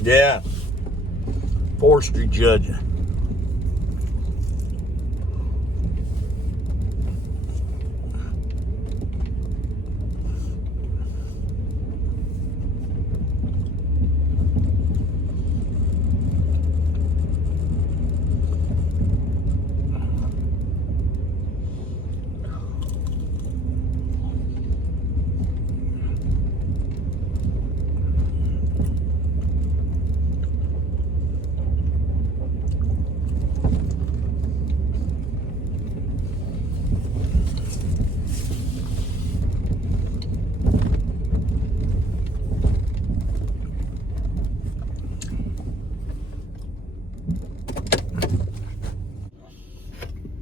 Yeah. Forestry judge.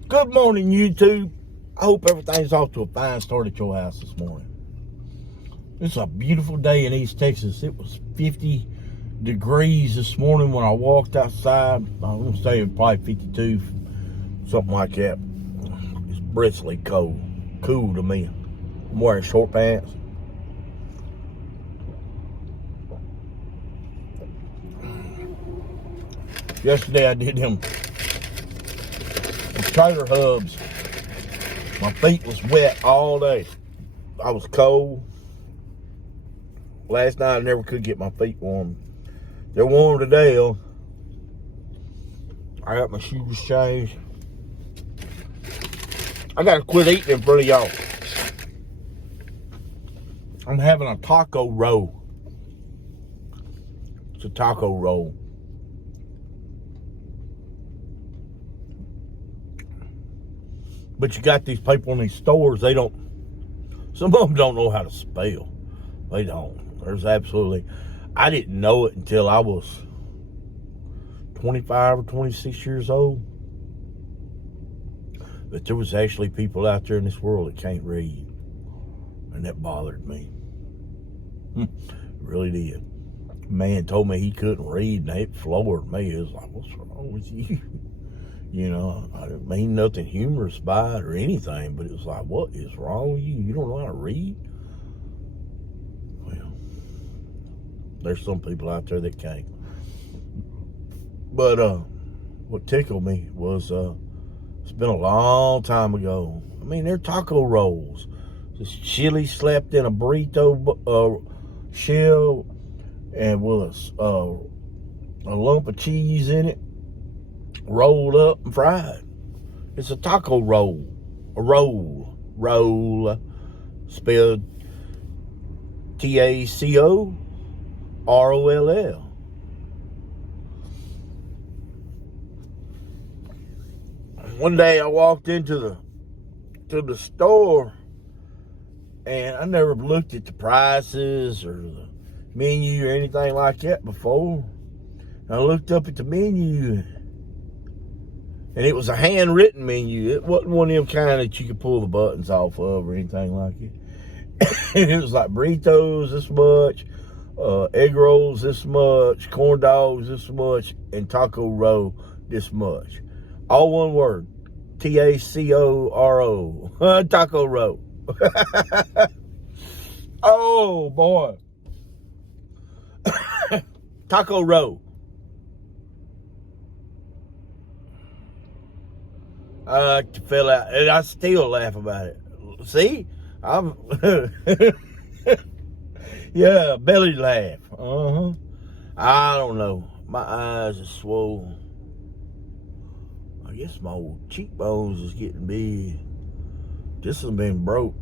Good morning, YouTube. I hope everything's off to a fine start at your house this morning. It's a beautiful day in East Texas. It was 50 degrees this morning when I walked outside. I'm going to say it was probably 52, something like that. It's briskly cold. Cool to me. I'm wearing short pants. Yesterday I did them trailer hubs. My feet was wet all day. I was cold. Last night I never could get my feet warm. They're warm today though. I got my shoes changed. I gotta quit eating in front of y'all. I'm having a taco roll. It's a taco roll. But you got these people in these stores, some of them don't know how to spell. They don't. I didn't know it until I was 25 or 26 years old. But there was actually people out there in this world that can't read. And that bothered me. It really did. A man told me he couldn't read and it floored me. It was like, what's wrong with you? You know, I didn't mean nothing humorous by it or anything, but it was like, what is wrong with you? You don't know how to read? Well, there's some people out there that can't. But what tickled me was it's been a long time ago. I mean, they're taco rolls. Just chili slapped in a burrito shell and with a lump of cheese in it. Rolled up and fried. It's a taco roll. A roll. Roll. Spelled TACOROLL. One day I walked into the store and I never looked at the prices or the menu or anything like that before. I looked up at the menu and it was a handwritten menu. It wasn't one of them kind that you could pull the buttons off of or anything like it. And it was like burritos this much, egg rolls this much, corn dogs this much, and taco roll this much. All one word. TACORO. Taco roll. Oh, boy. Taco roll. I like to fill out, and I still laugh about it. See? I'm, yeah, belly laugh. I don't know. My eyes are swollen. I guess my old cheekbones is getting big. This has been broke.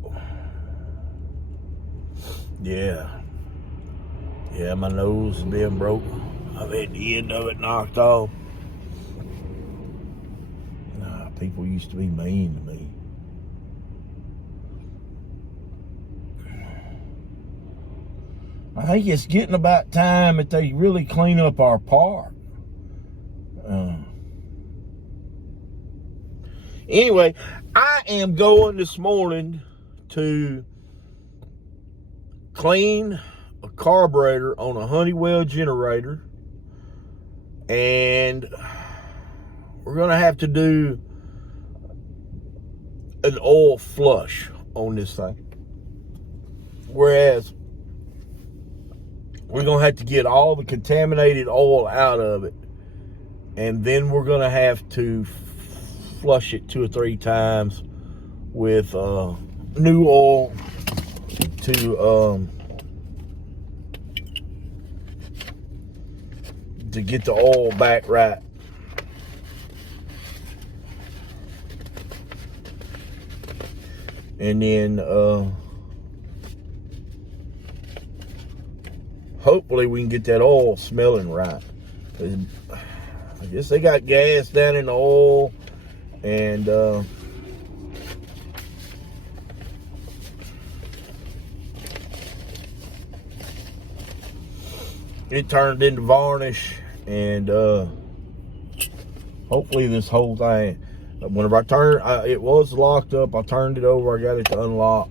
Yeah. Yeah, my nose has been broke. I've had the end of it knocked off. People used to be mean to me. I think it's getting about time that they really clean up our park. Anyway, I am going this morning to clean a carburetor on a Honeywell generator. And we're going to have to do an oil flush on this thing. Whereas we're going to have to get all the contaminated oil out of it. And then we're going to have to flush it 2 or 3 times with new oil to get the oil back right. And then hopefully we can get that oil smelling right. I guess they got gas down in the oil, and it turned into varnish, and hopefully this whole thing, whenever I turned, it was locked up, I turned it over, I got it to unlock.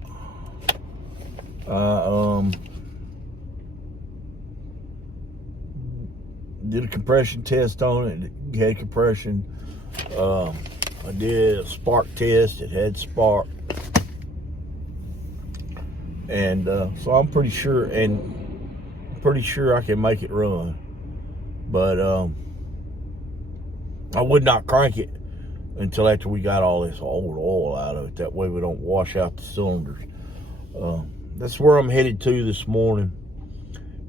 Did a compression test on it. It had compression. I did a spark test. It had spark. And so I'm pretty sure, I can make it run. But I would not crank it until after we got all this old oil out of it. That way we don't wash out the cylinders. That's where I'm headed to this morning.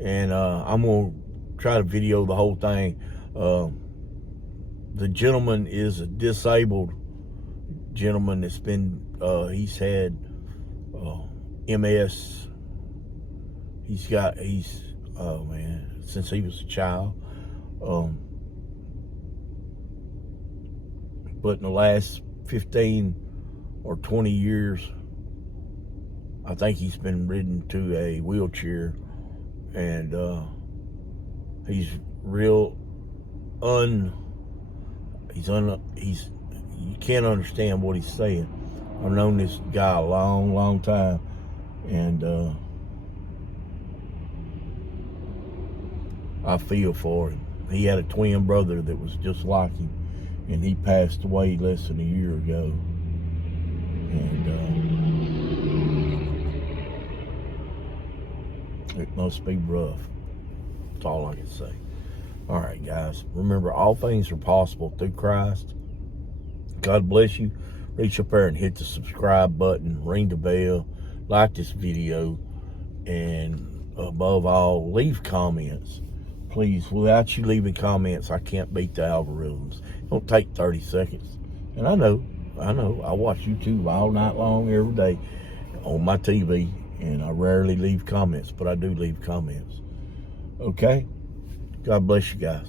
And I'm going to try to video the whole thing. The gentleman is a disabled gentleman that's been, he's had MS. Oh man, since he was a child. But in the last 15 or 20 years, I think he's been ridden to a wheelchair, and he's real you can't understand what he's saying. I've known this guy a long time, and I feel for him. He had a twin brother that was just like him, and he passed away less than a year ago. And it must be rough. That's all I can say. All right, guys. Remember, all things are possible through Christ. God bless you. Reach up there and hit the subscribe button, ring the bell, like this video, and above all, leave comments. Please, without you leaving comments, I can't beat the algorithms. It don't take 30 seconds. And I know. I watch YouTube all night long, every day on my TV, and I rarely leave comments, but I do leave comments. Okay? God bless you guys.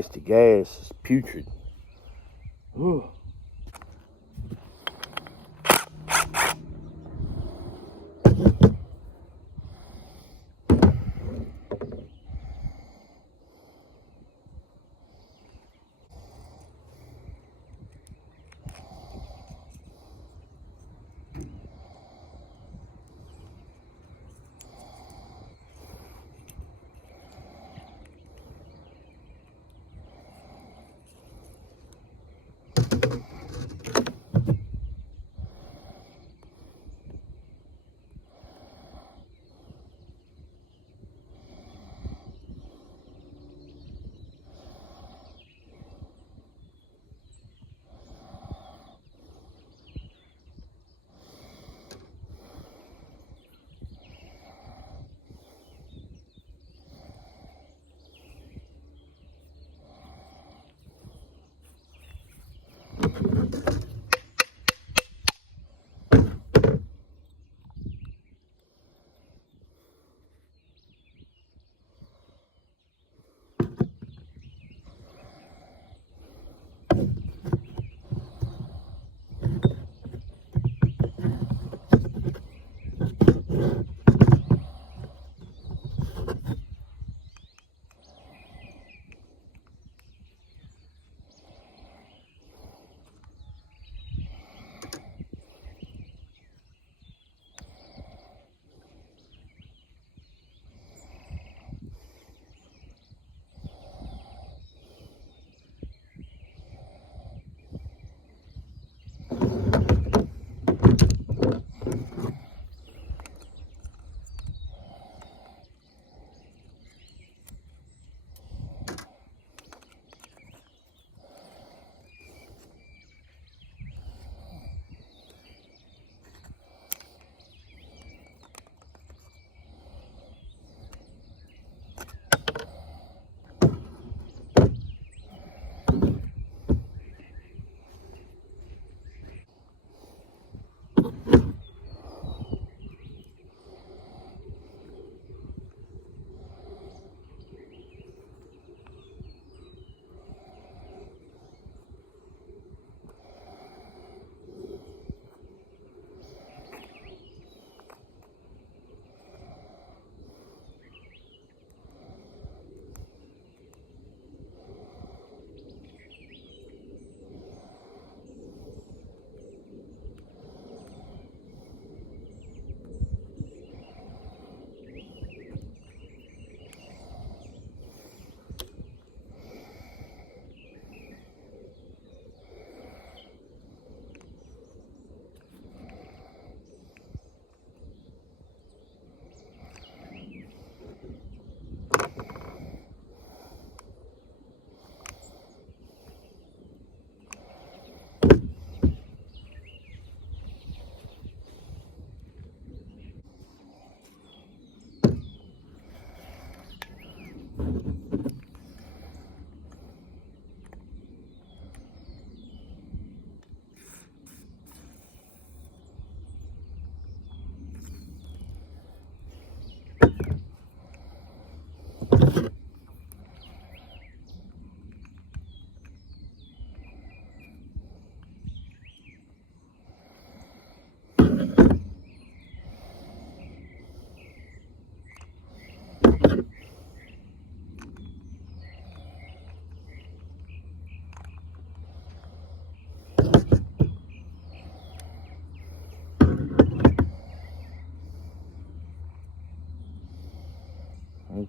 It's the gas is putrid. Ooh.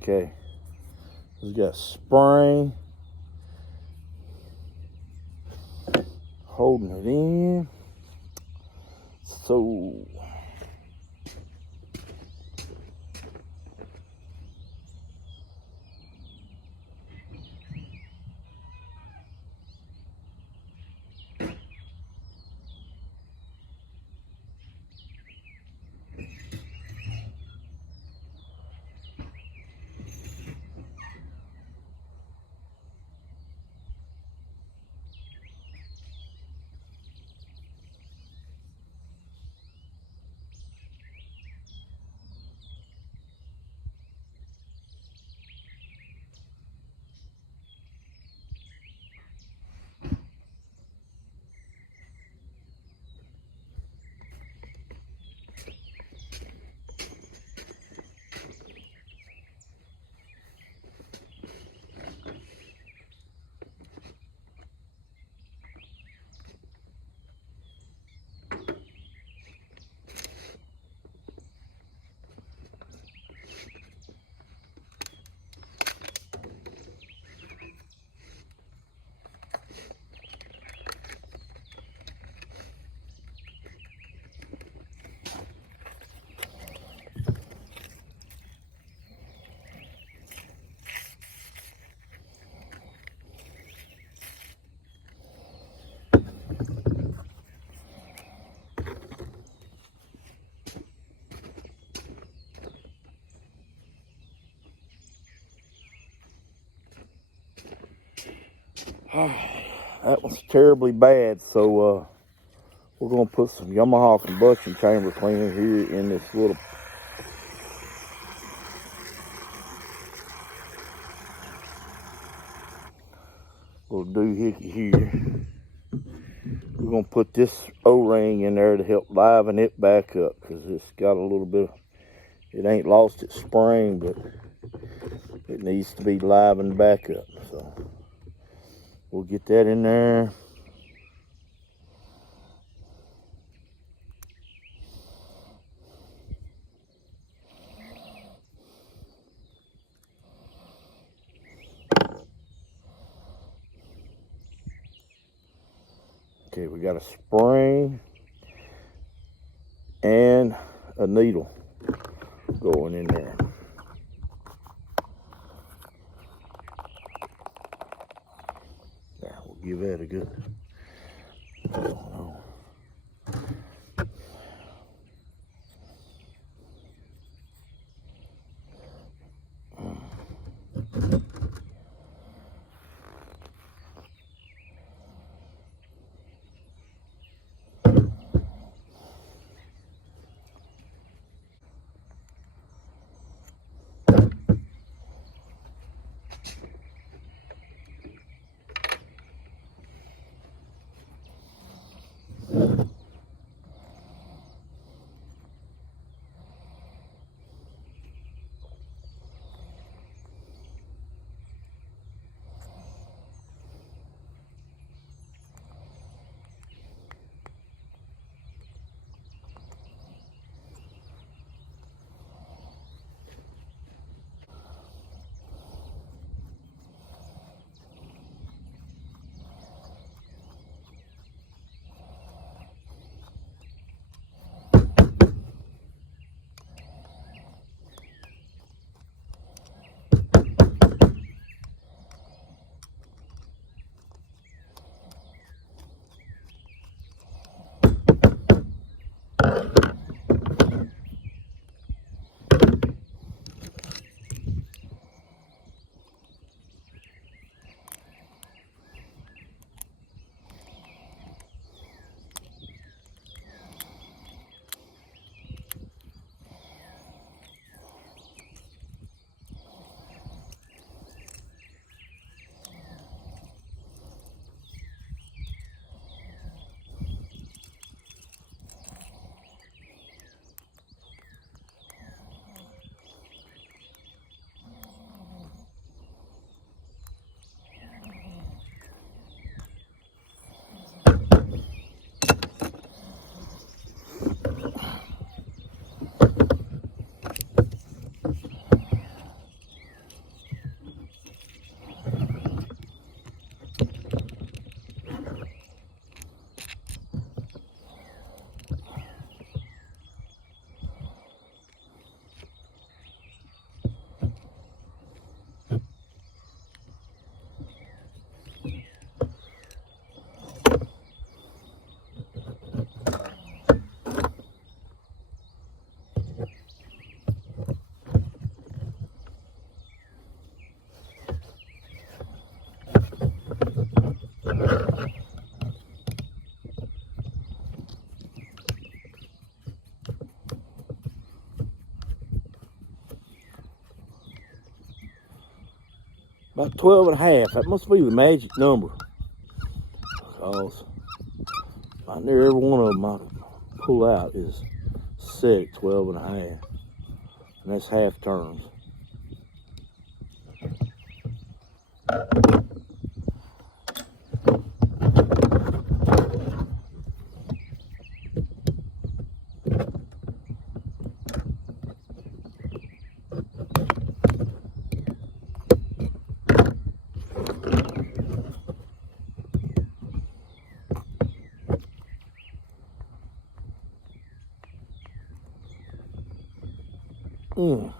Okay. It's got spring holding it in. So that was terribly bad. So we're gonna put some Yamaha combustion chamber cleaner here in this little doohickey here. We're gonna put this O-ring in there to help liven it back up, because it's got a little bit of, it ain't lost its spring, but it needs to be livened back up. So we'll get that in there. Okay, we got a spring and a needle going in there. Yeah, we'll give that a good, I don't know. About 12 and a half. That must be the magic number. Because right near every one of them I pull out is set at 12 and a half. And that's half turns. Well.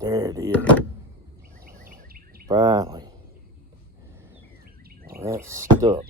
There it is. Finally. Well, that's stuck.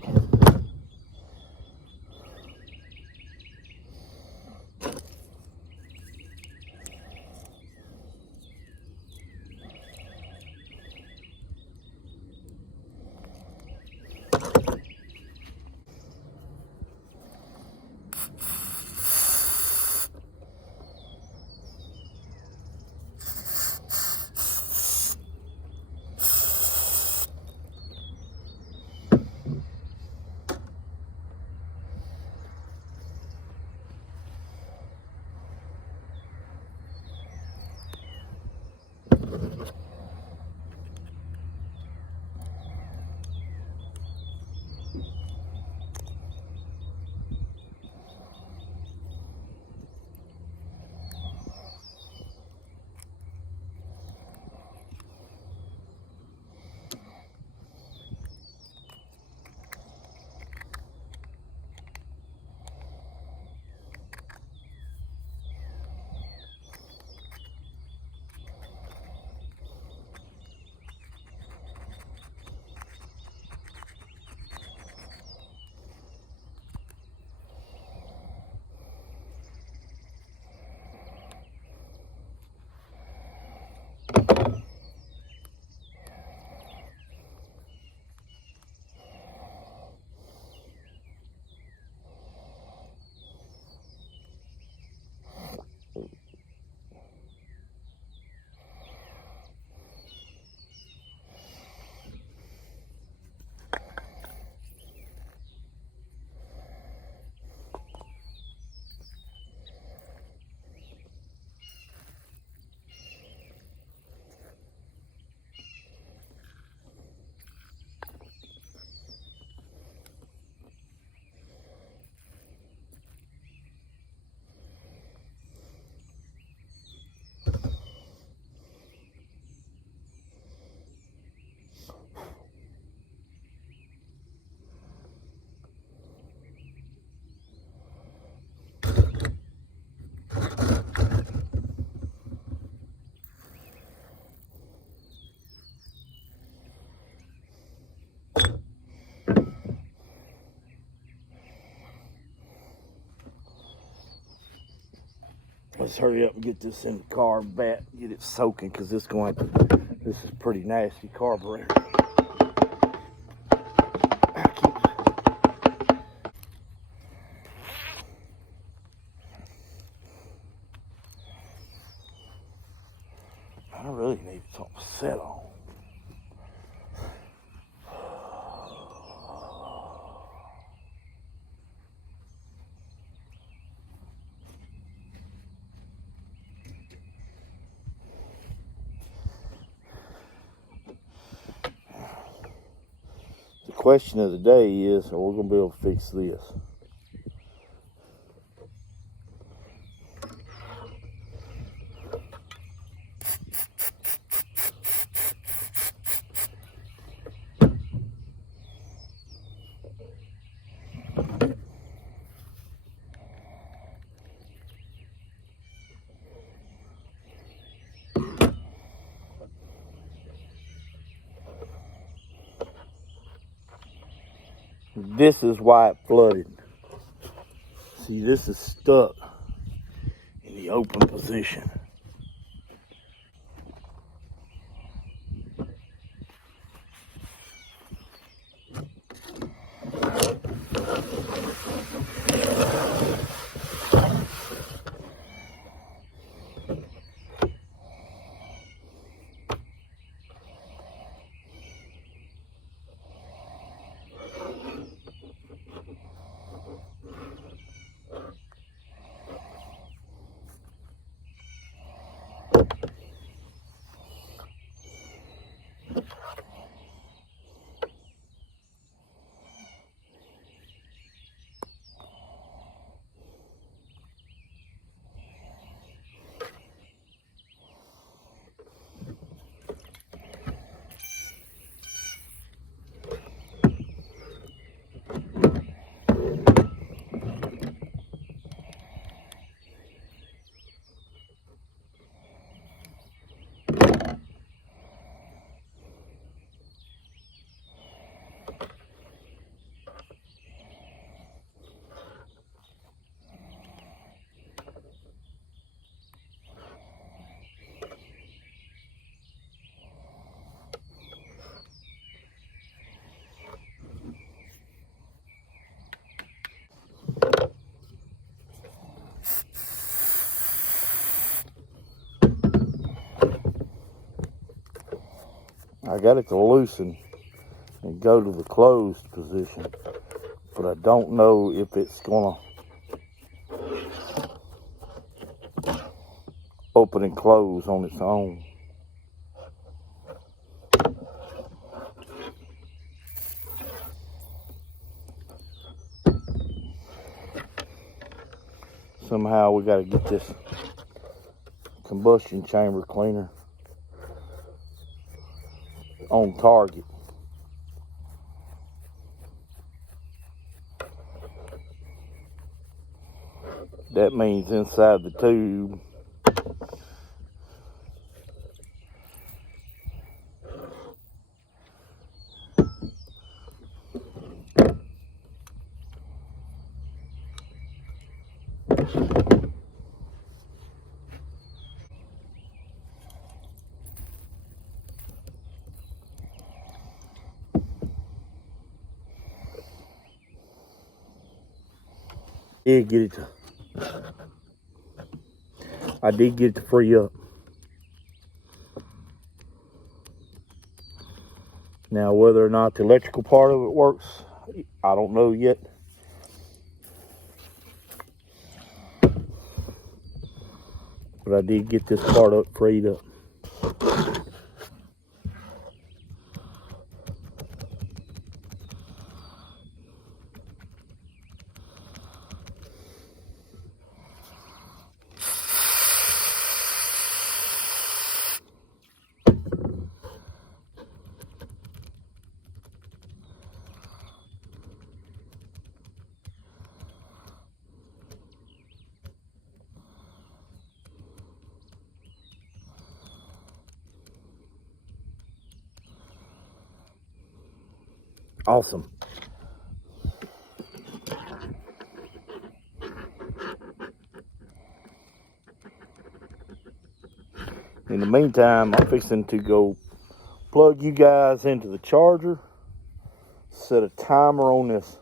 Let's hurry up and get this in the car vat, get it soaking, because this is pretty nasty carburetor. I really need something to set on. The question of the day is, are we going to be able to fix this? This is why it flooded. See, this is stuck in the open position. I got it to loosen and go to the closed position, but I don't know if it's gonna open and close on its own. Somehow we got to get this combustion chamber cleaner on target. That means inside the tube I did get it to free up. Now, whether or not the electrical part of it works, I don't know yet. But I did get this part up freed up. Awesome. In the meantime, I'm fixing to go plug you guys into the charger, set a timer on this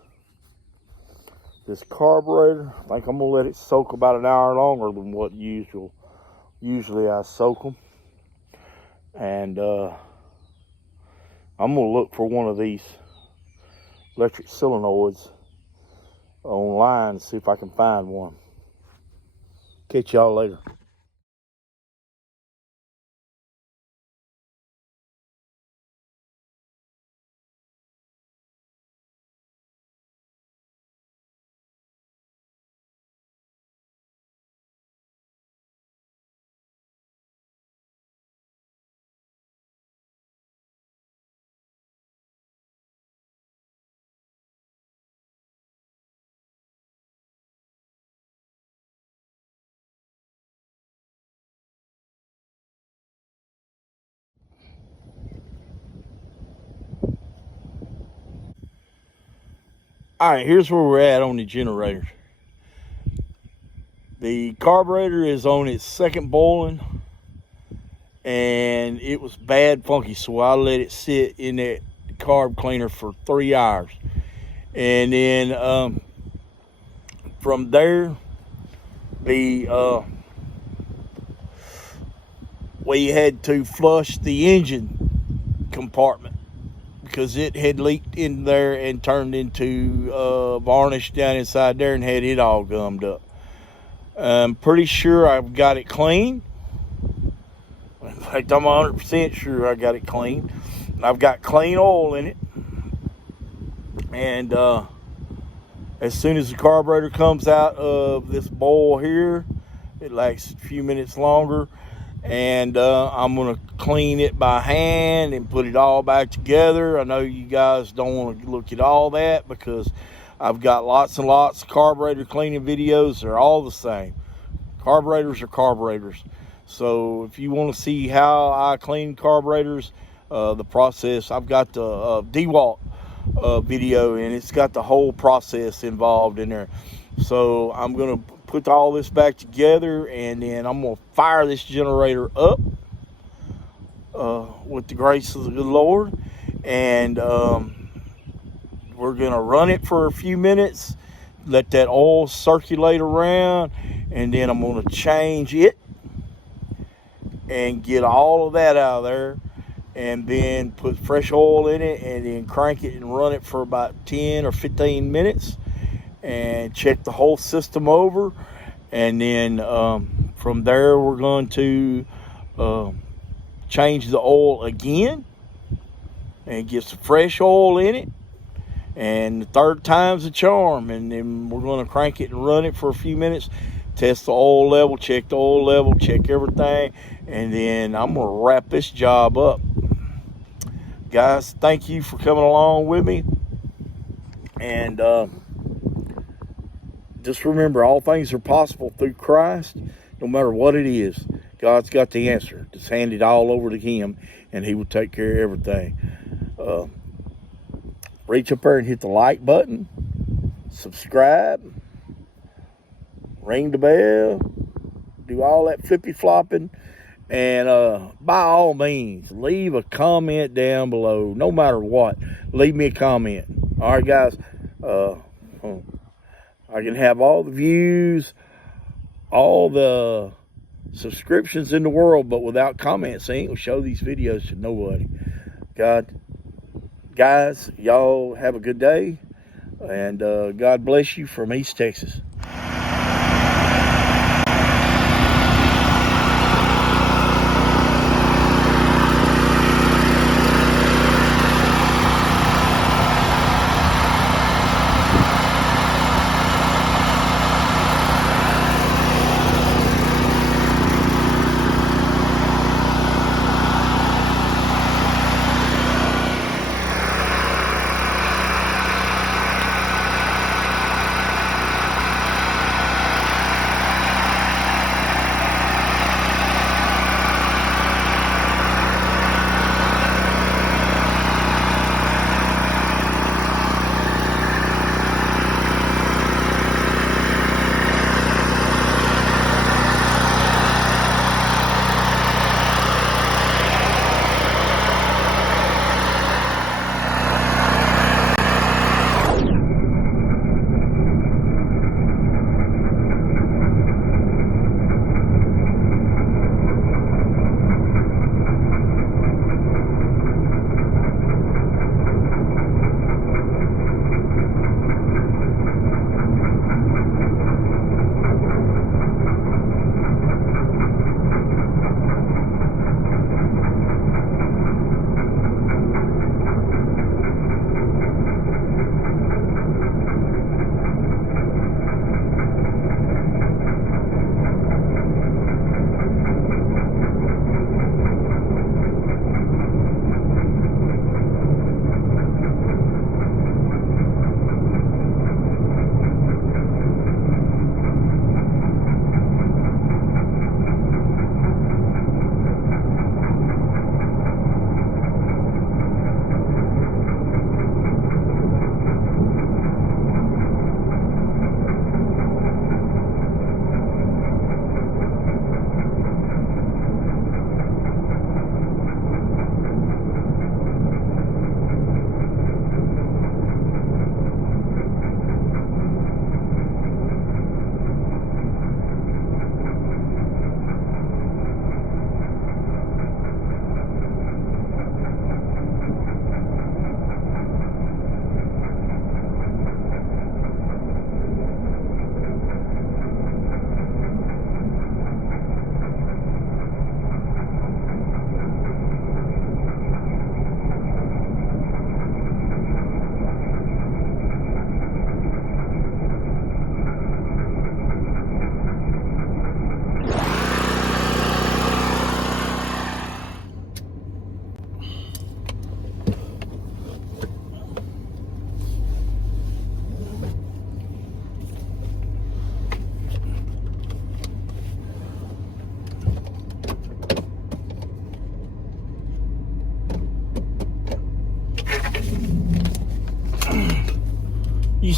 carburetor. I think I'm gonna let it soak about an hour longer than what usually I soak them. And I'm gonna look for one of these electric solenoids online and see if I can find one. Catch y'all later. All right, here's where we're at on the generator. The carburetor is on its second boiling, and it was bad funky, so I let it sit in that carb cleaner for 3 hours. And then from there, we had to flush the engine compartment because it had leaked in there and turned into varnish down inside there and had it all gummed up. I'm pretty sure I've got it clean. In fact, I'm 100% sure I got it clean. I've got clean oil in it. And as soon as the carburetor comes out of this bowl here, it lasts a few minutes longer. And I'm going to clean it by hand and put it all back together. I know you guys don't want to look at all that because I've got lots and lots of carburetor cleaning videos. They're all the same. Carburetors are carburetors. So if you want to see how I clean carburetors, the process, I've got the DeWalt video, and it's got the whole process involved in there. So I'm going to put all this back together, and then I'm going to fire this generator up with the grace of the good Lord. And we're going to run it for a few minutes, let that oil circulate around, and then I'm going to change it and get all of that out of there, and then put fresh oil in it, and then crank it and run it for about 10 or 15 minutes and check the whole system over. And then from there, we're going to change the oil again and get some fresh oil in it. And the third time's a charm. And then we're going to crank it and run it for a few minutes, test the oil level, check the oil level, check everything. And then I'm going to wrap this job up. Guys, thank you for coming along with me. And just remember, all things are possible through Christ, no matter what it is. God's got the answer. Just hand it all over to Him, and He will take care of everything. Reach up there and hit the like button, subscribe, ring the bell, do all that flippy flopping, and by all means, leave a comment down below. No matter what, leave me a comment. All right, guys. I can have all the views, all the subscriptions in the world, but without comments, I ain't gonna show these videos to nobody. Guys, y'all have a good day, and God bless you from East Texas.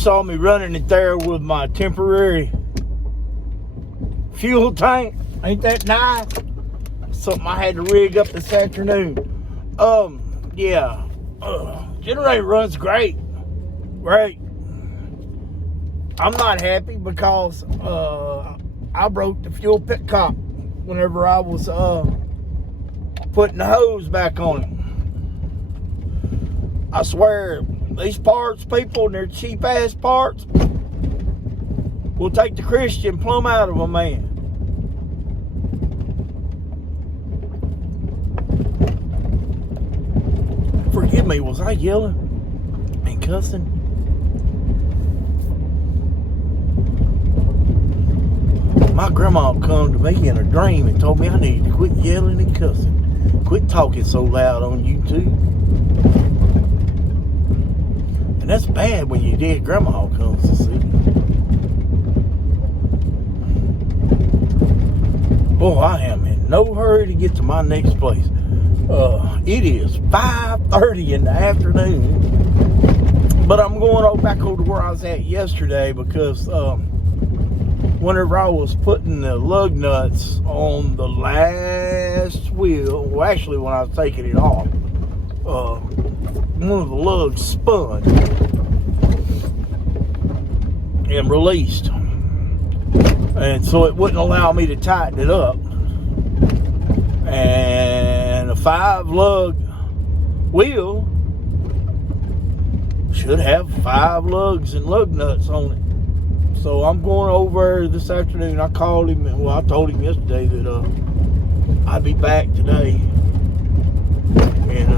saw me running it there with my temporary fuel tank. Ain't that nice? Something I had to rig up this afternoon. Yeah. Generator runs great. Great. I'm not happy because I broke the fuel petcock whenever I was putting the hose back on it. I swear, these parts, people, and their cheap ass parts will take the Christian plumb out of a man. Forgive me, was I yelling and cussing? My grandma come to me in a dream and told me I needed to quit yelling and cussing. Quit talking so loud on YouTube. And that's bad when your dead grandma comes to see you. Boy, I am in no hurry to get to my next place. It is 5:30 in the afternoon. But I'm going back over to where I was at yesterday because whenever I was putting the lug nuts on the last wheel, well, actually when I was taking it off, one of the lugs spun and released. And so it wouldn't allow me to tighten it up. And a 5-lug wheel should have 5 lugs and lug nuts on it. So I'm going over this afternoon. I called him, well, I told him yesterday that I'd be back today. And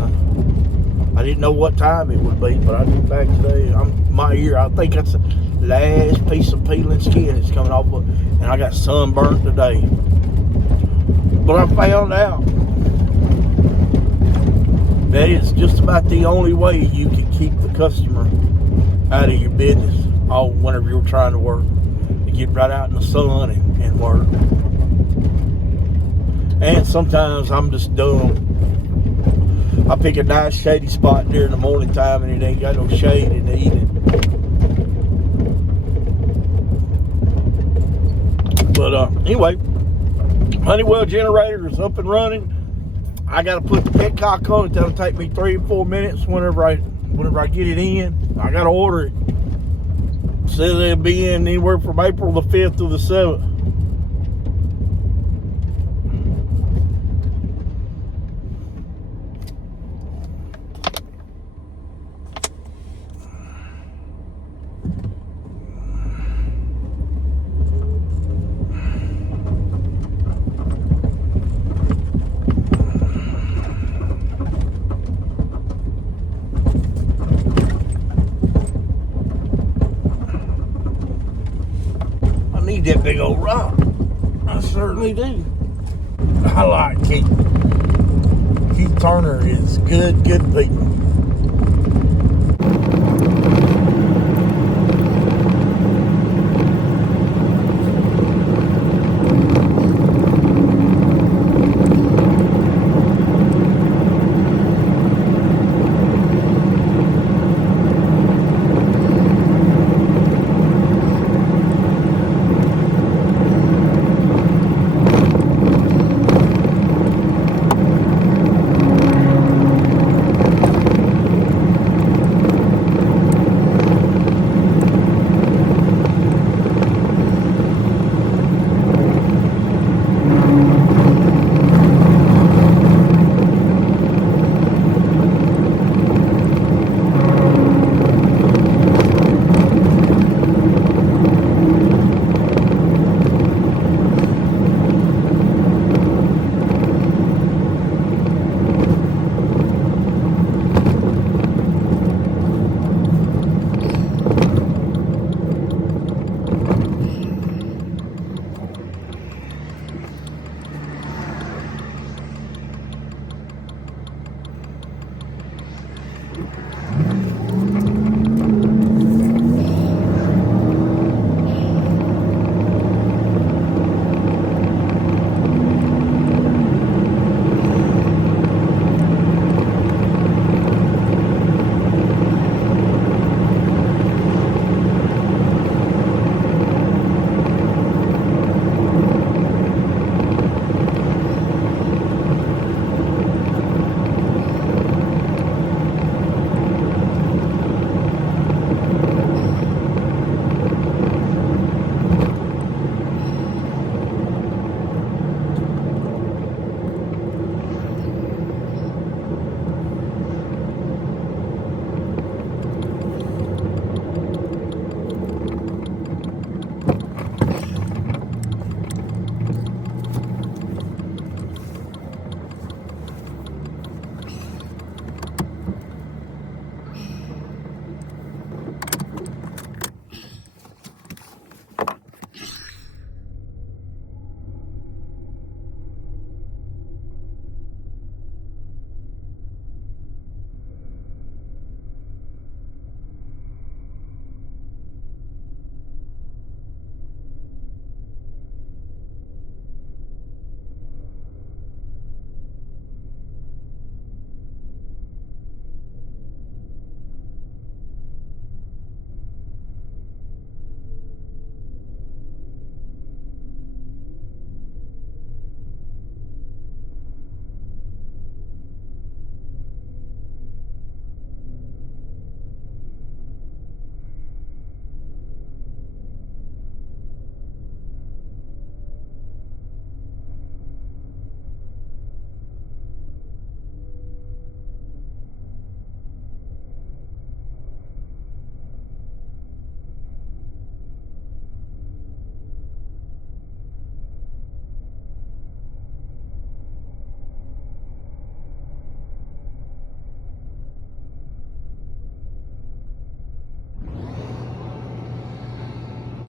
I didn't know what time it would be, but I'd be back today. My ear, I think that's the last piece of peeling skin that's coming off of it. And I got sunburnt today. But I found out that it's just about the only way you can keep the customer out of your business whenever you're trying to work. You get right out in the sun and work. And sometimes I'm just dumb. I pick a nice shady spot there in the morning time and it ain't got no shade in the evening. But anyway, Honeywell generator is up and running. I got to put the petcock on it. That'll take me 3 or 4 minutes whenever I get it in. I got to order it. Says it'll be in anywhere from April the 5th to the 7th. Need that big old rock. I certainly do. I like Keith. Keith Turner is good people.